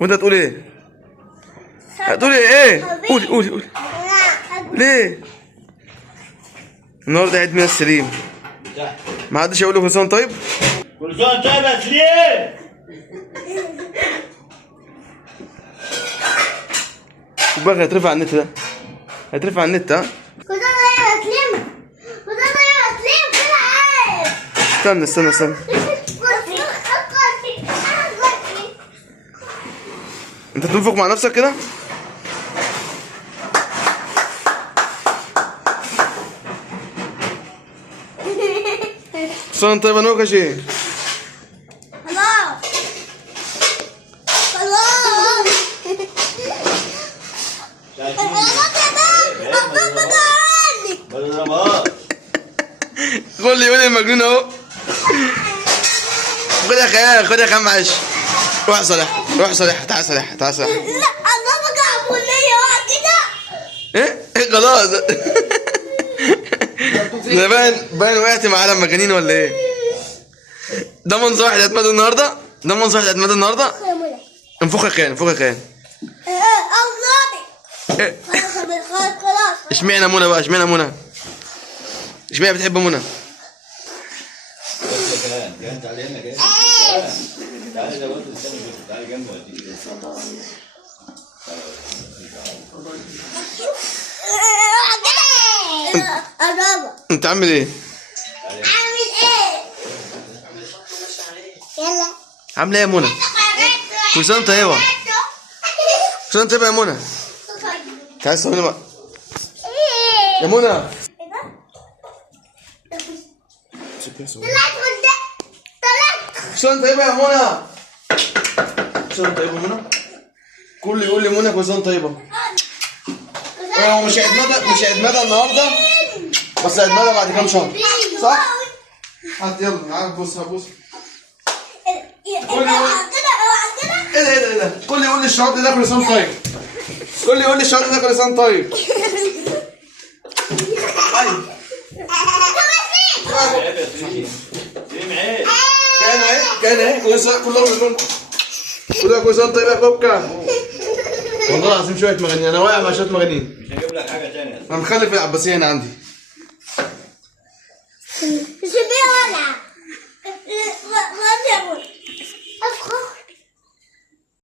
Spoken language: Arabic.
وانت تقول ايه؟ هتقول ايه؟ قولي قولي قولي. ليه؟ النهارده عيد ميلاد سليم. ما حدش يقول له كل سنه وانت طيب؟ كل سنه وانت طيب يا سليم. خد بالك هيترفع على النت ده. هيترفع على النت. ها؟ كل سنه طيب يا سليم. كل سنه طيب يا سليم. كده عارف. استنى. انت تنفخ مع نفسك كده؟ كل سنه وانت طيب يا نوكشي. خلاص. قول لي المجنون اهو. خد يا خيال، خد يا خيال معلش. روح صالح تعال صالح. لا انا بقى بوليه كده. ايه خلاص. ده باين وقعت مع عالم مجانين ولا ايه؟ ده منظر واحد عيد ميلاده النهارده. انفخ يا خيال الله. خلاص. اشمعنى منى بقى؟ اشمعنى بتحب منى؟ تعالى هنا كده. تعالى ده برضه استنى شوف. تعالى جنبه وديك. انت عامل ايه؟ يلا. عامله ايه يا منى؟ كل سنه وانت طيبه. كل سنه وانت طيبه يا منى. تعالى صورني بقى يا منى. كل سنه وانت طيبه يا منى. كل سنه وانت طيبه يا منى. كل يقول لي منى كل سنه وانت طيبه. هو مش عيد ميلادها النهارده، بس عيد ميلادها بعد كام شهر صح؟ هات يلا تعالى بص هبص. ايه ده كل يقول لي الشهر ده كل سنه طيب. كل يقول لي الشهر ده كل سنه طيب. كان ايه كل سنه كلهم يقولون كل سنه طيب يا كوكا. والله العظيم شويه مغنيين. انا واقع مع شويه مغنيين. مش هجيب لك حاجه ثانيه. انا مخلف العباسيه هنا عندي. مش بيه ولا. ما